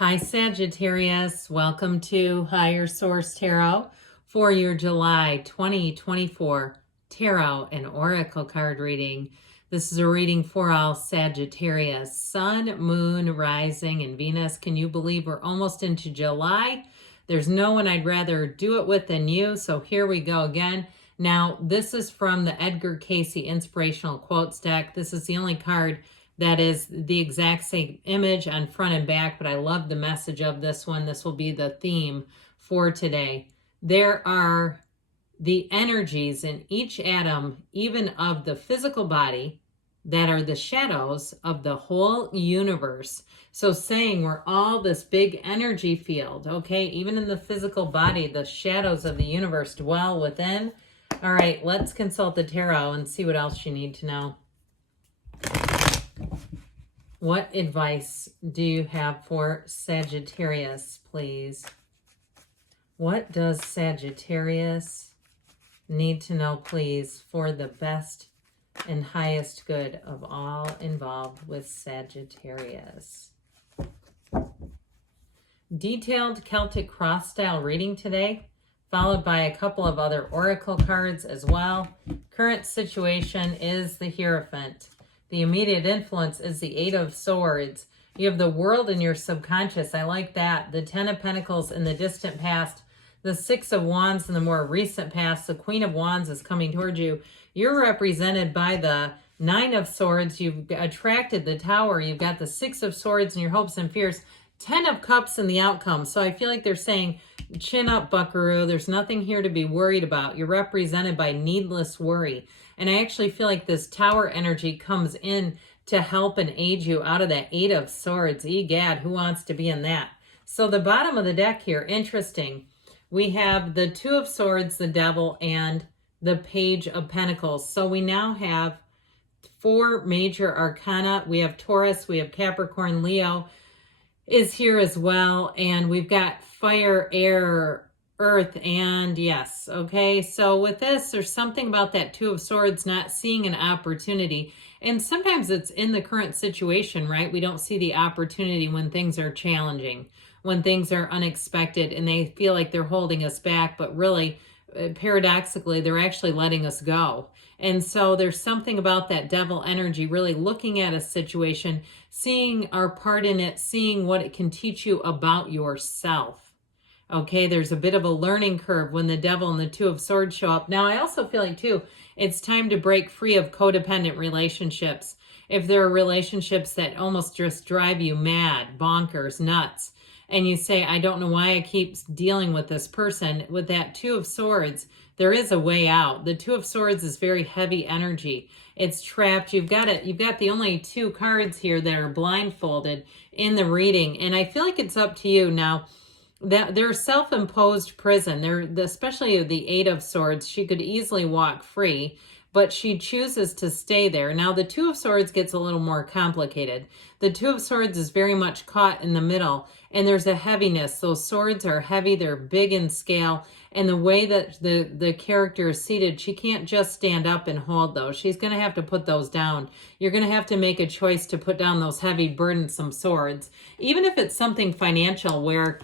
Hi, Sagittarius. Welcome to Higher Source Tarot for your July 2024 Tarot and Oracle card reading. This is a reading for all Sagittarius. Sun, Moon, Rising, and Venus. Can you believe we're almost into July? There's no one I'd rather do it with than you, so here we go again. Now, this is from the Edgar Casey Inspirational Quotes deck. This is the only card that is the exact same image on front and back, but I love the message of this one. This will be the theme for today. There are the energies in each atom, even of the physical body, that are the shadows of the whole universe. So saying we're all this big energy field, okay? Even in the physical body, the shadows of the universe dwell within. All right, let's consult the tarot and see what else you need to know. What advice do you have for Sagittarius, please? What does Sagittarius need to know, please, for the best and highest good of all involved with Sagittarius? Detailed Celtic cross style reading today, followed by a couple of other oracle cards as well. Current situation is the Hierophant. The immediate influence is the Eight of Swords. You have the world in your subconscious. I like that. The Ten of Pentacles in the distant past. The Six of Wands in the more recent past. The Queen of Wands is coming towards you. You're represented by the Nine of Swords. You've attracted the Tower. You've got the Six of Swords in your hopes and fears. Ten of Cups in the outcome. So I feel like they're saying, chin up, buckaroo. There's nothing here to be worried about. You're represented by needless worry. And I actually feel like this Tower energy comes in to help and aid you out of that Eight of Swords. Egad, who wants to be in that? So the bottom of the deck here, interesting. We have the Two of Swords, the Devil, and the Page of Pentacles. So we now have four major arcana. We have Taurus, we have Capricorn, Leo is here as well. And we've got fire, air, earth, and yes. Okay, so with this, there's something about that Two of Swords not seeing an opportunity. And sometimes it's in the current situation, right? We don't see the opportunity when things are challenging, when things are unexpected, and they feel like they're holding us back, but really, paradoxically, they're actually letting us go. And so there's something about that devil energy, really looking at a situation, seeing our part in it, seeing what it can teach you about yourself. Okay, there's a bit of a learning curve when the Devil and the Two of Swords show up. Now, I also feel like, too, it's time to break free of codependent relationships. If there are relationships that almost just drive you mad, bonkers, nuts, and you say, I don't know why I keep dealing with this person, with that Two of Swords, there is a way out. The Two of Swords is very heavy energy. It's trapped. You've got it. You've got the only two cards here that are blindfolded in the reading, and I feel like it's up to you now. That they're self-imposed prison. They're especially the Eight of Swords. She could easily walk free, but she chooses to stay there. Now, the Two of Swords gets a little more complicated. The Two of Swords is very much caught in the middle, and there's a heaviness. Those swords are heavy. They're big in scale, and the way that the character is seated, she can't just stand up and hold those. She's going to have to put those down. You're going to have to make a choice to put down those heavy, burdensome swords, even if it's something financial where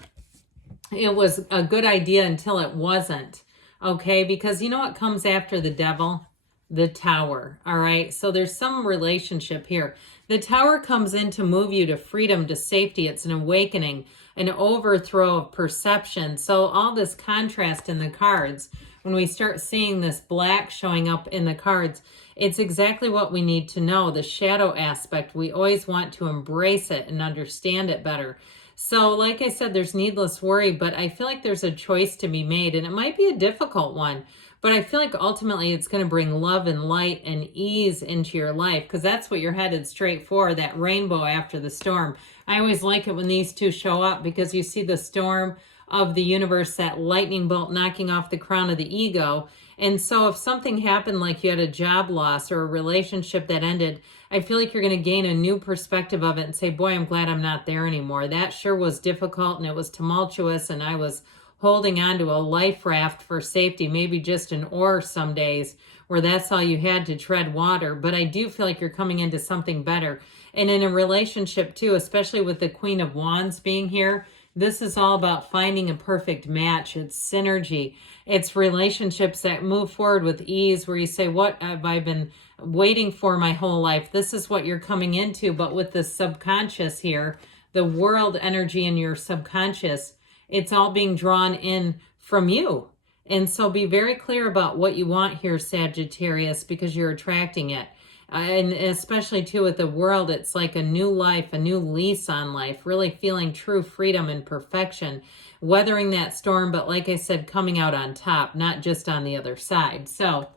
it was a good idea until it wasn't, okay? Because you know what comes after the Devil? The Tower, all right? So there's some relationship here. The Tower comes in to move you to freedom, to safety. It's an awakening, an overthrow of perception. So all this contrast in the cards, when we start seeing this black showing up in the cards, it's exactly what we need to know, the shadow aspect. We always want to embrace it and understand it better. So like I said, there's needless worry, but I feel like there's a choice to be made, and it might be a difficult one, but I feel like ultimately it's going to bring love and light and ease into your life, because that's what you're headed straight for, that rainbow after the storm. I always like it when these two show up, because you see the storm of the universe, that lightning bolt knocking off the crown of the ego. And so if something happened, like you had a job loss or a relationship that ended, I feel like you're going to gain a new perspective of it and say, boy, I'm glad I'm not there anymore. That sure was difficult, and it was tumultuous, and I was holding on to a life raft for safety, maybe just an oar some days, where that's all you had to tread water. But I do feel like you're coming into something better. And in a relationship too, especially with the Queen of Wands being here, this is all about finding a perfect match. It's synergy. It's relationships that move forward with ease, where you say, what have I been waiting for my whole life? This is what you're coming into. But with the subconscious here, the world energy in your subconscious, it's all being drawn in from you. And so be very clear about what you want here, Sagittarius, because you're attracting it. And especially too with the world, it's like a new life, a new lease on life, really feeling true freedom and perfection, weathering that storm, but like I said, coming out on top, not just on the other side. So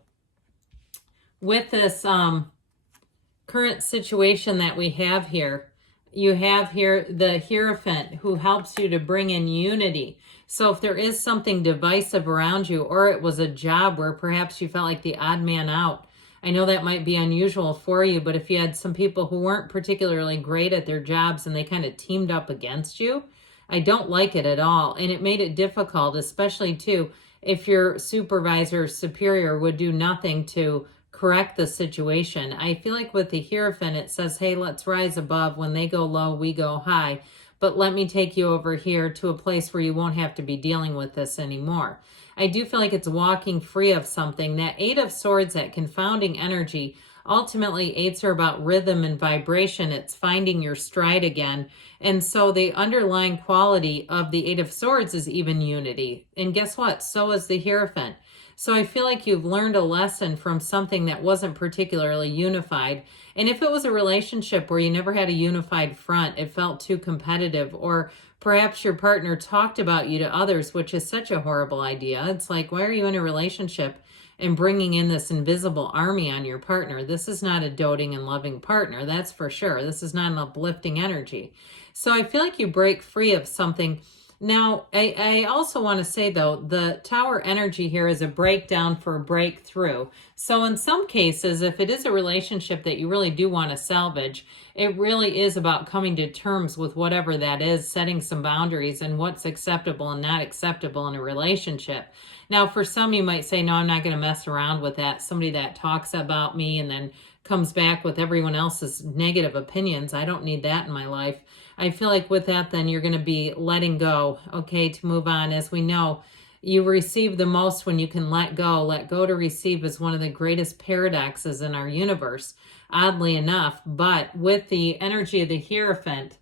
with this current situation that we have here, you have here the Hierophant, who helps you to bring in unity. So if there is something divisive around you, or it was a job where perhaps you felt like the odd man out, I know that might be unusual for you, but if you had some people who weren't particularly great at their jobs and they kind of teamed up against you, I don't like it at all. And it made it difficult, especially too, if your supervisor or superior would do nothing to correct the situation. I feel like with the Hierophant, it says, hey, let's rise above. When they go low, we go high. But let me take you over here to a place where you won't have to be dealing with this anymore. I do feel like it's walking free of something. That Eight of Swords, that confounding energy, ultimately eights are about rhythm and vibration. It's finding your stride again. And so the underlying quality of the Eight of Swords is even unity. And guess what? So is the Hierophant. So I feel like you've learned a lesson from something that wasn't particularly unified. And if it was a relationship where you never had a unified front, it felt too competitive, or perhaps your partner talked about you to others, which is such a horrible idea. It's like, why are you in a relationship and bringing in this invisible army on your partner? This is not a doting and loving partner, that's for sure. This is not an uplifting energy. So I feel like you break free of something. Now, I also want to say, though, the Tower energy here is a breakdown for a breakthrough. So in some cases, if it is a relationship that you really do want to salvage, it really is about coming to terms with whatever that is, setting some boundaries and what's acceptable and not acceptable in a relationship. Now, for some, you might say, no, I'm not going to mess around with that. Somebody that talks about me and then comes back with everyone else's negative opinions. I don't need that in my life. I feel like with that, then you're going to be letting go, okay, to move on. As we know, you receive the most when you can let go. Let go to receive is one of the greatest paradoxes in our universe, oddly enough. But with the energy of the Hierophant,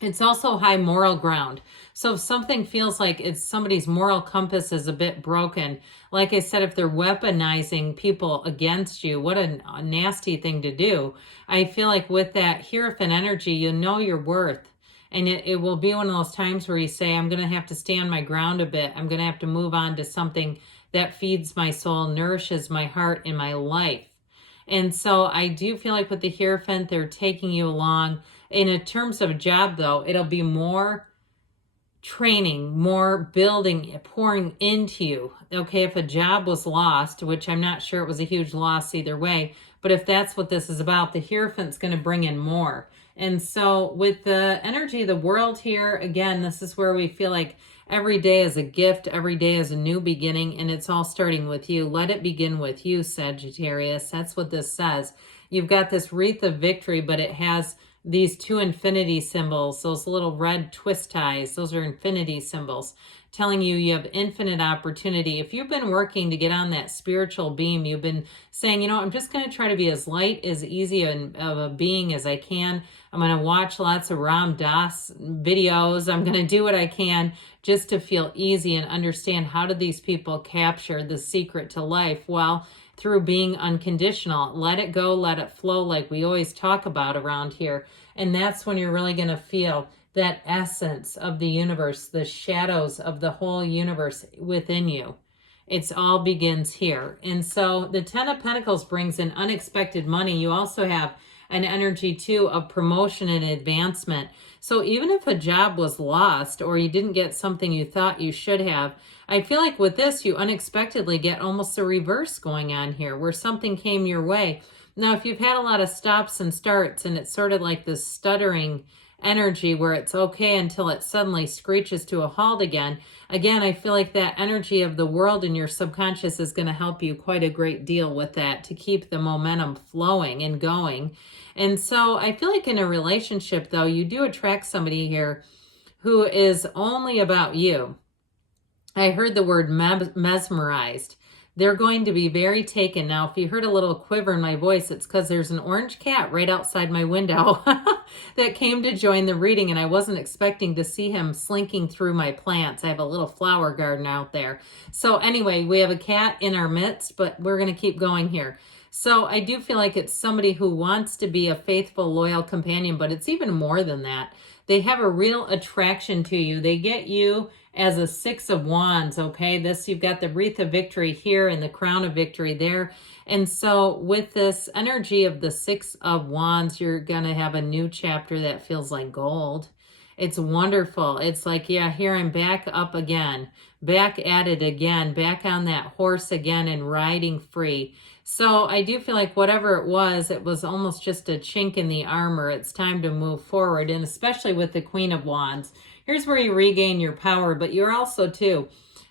it's also high moral ground. So if something feels like it's somebody's moral compass is a bit broken, like I said, if they're weaponizing people against you, what a nasty thing to do. I feel like with that Hierophant energy, you know your worth. And it will be one of those times where you say, I'm going to have to stand my ground a bit. I'm going to have to move on to something that feeds my soul, nourishes my heart and my life. And so I do feel like with the Hierophant, they're taking you along. In terms of a job, though, it'll be more training, more building, pouring into you. Okay, if a job was lost, which I'm not sure it was a huge loss either way, but if that's what this is about, the Hierophant's going to bring in more. And so with the energy of the world here, again, this is where we feel like every day is a gift, every day is a new beginning, and it's all starting with you. Let it begin with you, Sagittarius. That's what this says. You've got this wreath of victory, but it has these two infinity symbols, those little red twist ties. Those are infinity symbols telling you you have infinite opportunity. If you've been working to get on that spiritual beam, you've been saying, you know, I'm just going to try to be as light, as easy of a being as I can. I'm going to watch lots of Ram Dass videos. I'm going to do what I can just to feel easy and understand, how do these people capture the secret to life? Well, through being unconditional. Let it go, let it flow, like we always talk about around here. And that's when you're really going to feel that essence of the universe, the shadows of the whole universe within you. It's all begins here. And so the Ten of Pentacles brings in unexpected money. You also have an energy too of promotion and advancement. So even if a job was lost or you didn't get something you thought you should have, I feel like with this, you unexpectedly get almost a reverse going on here, where something came your way. Now, if you've had a lot of stops and starts and it's sort of like this stuttering energy where it's okay until it suddenly screeches to a halt again, I feel like that energy of the world in your subconscious is going to help you quite a great deal with that, to keep the momentum flowing and going. And so I feel like in a relationship, though, you do attract somebody here who is only about you. I heard the word mesmerized. They're going to be very taken. Now, if you heard a little quiver in my voice, it's because there's an orange cat right outside my window that came to join the reading, and I wasn't expecting to see him slinking through my plants. I have a little flower garden out there. So anyway, we have a cat in our midst, but we're going to keep going here. So I do feel like it's somebody who wants to be a faithful, loyal companion, but it's even more than that. They have a real attraction to you. They get you as a 6 of Wands, okay? You've got the wreath of victory here and the crown of victory there. And so with this energy of the 6 of Wands, you're going to have a new chapter that feels like gold. It's wonderful. It's like, yeah, here I'm back up again, back at it again, back on that horse again and riding free. So I do feel like whatever it was almost just a chink in the armor. It's time to move forward, and especially with the Queen of Wands. Here's where you regain your power, but you're also, too,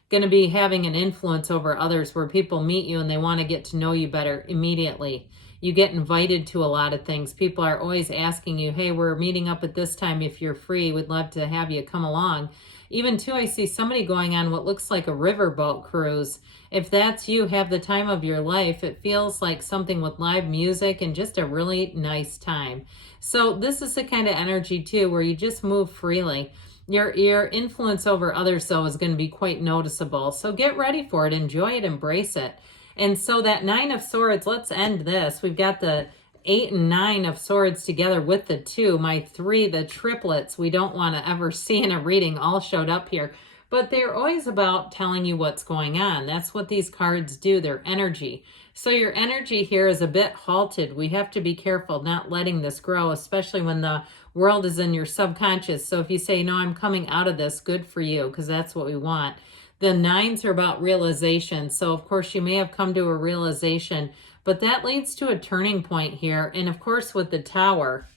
going to be having an influence over others where people meet you and they want to get to know you better immediately. You get invited to a lot of things. People are always asking you, hey, we're meeting up at this time if you're free. We'd love to have you come along. Even, too, I see somebody going on what looks like a riverboat cruise. If that's you, have the time of your life. It feels like something with live music and just a really nice time. So this is the kind of energy, too, where you just move freely. Your influence over others, though, is going to be quite noticeable. So get ready for it. Enjoy it. Embrace it. And so that 9 of Swords, let's end this. We've got the 8 and 9 of Swords together with the 2. My 3, the triplets we don't want to ever see in a reading, all showed up here. But they're always about telling you what's going on. That's what these cards do. They're energy. So your energy here is a bit halted. We have to be careful not letting this grow, especially when the world is in your subconscious. So if you say, no, I'm coming out of this, good for you, because that's what we want. The 9s are about realization. So of course you may have come to a realization, but that leads to a turning point here. And of course with the Tower,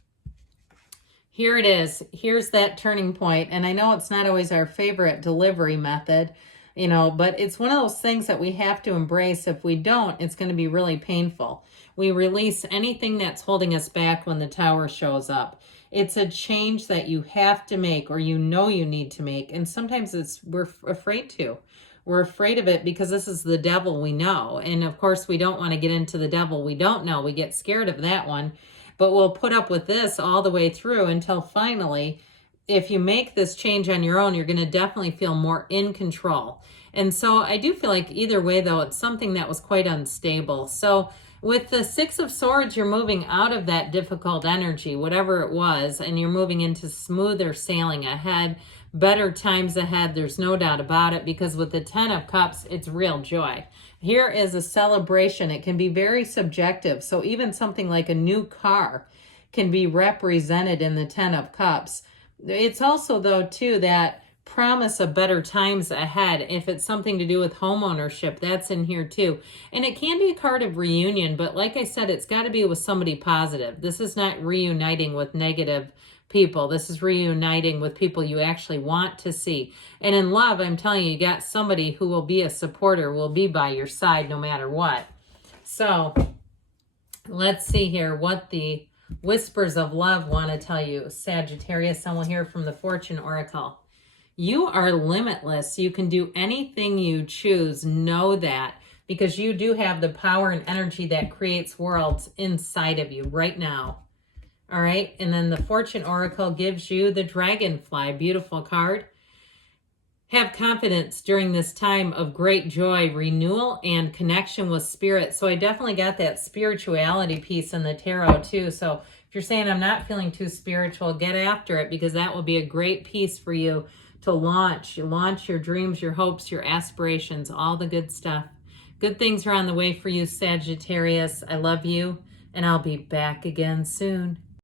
here it is. Here's that turning point. And I know it's not always our favorite delivery method, you know, but it's one of those things that we have to embrace. If we don't, it's going to be really painful. We release anything that's holding us back when the Tower shows up. It's a change that you have to make, or you know you need to make. And sometimes we're afraid to. We're afraid of it because this is the devil we know. And of course, we don't want to get into the devil we don't know. We get scared of that one. But we'll put up with this all the way through until finally, if you make this change on your own, you're going to definitely feel more in control. And so I do feel like either way, though, it's something that was quite unstable. So with the 6 of Swords, you're moving out of that difficult energy, whatever it was, and you're moving into smoother sailing ahead, better times ahead. There's no doubt about it, because with the 10 of Cups, it's real joy. Here is a celebration. It can be very subjective. So even something like a new car can be represented in the 10 of Cups. It's also, though, too, that promise of better times ahead. If it's something to do with home ownership, that's in here too. And it can be a card of reunion, but like I said, it's got to be with somebody positive. This is not reuniting with negative people. This is reuniting with people you actually want to see. And in love, I'm telling you, you got somebody who will be a supporter, will be by your side no matter what. So let's see here what the whispers of love want to tell you, Sagittarius. And we'll hear from the Fortune Oracle. You are limitless. You can do anything you choose. Know that, because you do have the power and energy that creates worlds inside of you right now. All right. And then the Fortune Oracle gives you the Dragonfly. Beautiful card. Have confidence during this time of great joy, renewal, and connection with spirit. So I definitely got that spirituality piece in the tarot too. So if you're saying I'm not feeling too spiritual, get after it, because that will be a great piece for you to launch your dreams, your hopes, your aspirations, all the good stuff. Good things are on the way for you, Sagittarius. I love you, and I'll be back again soon.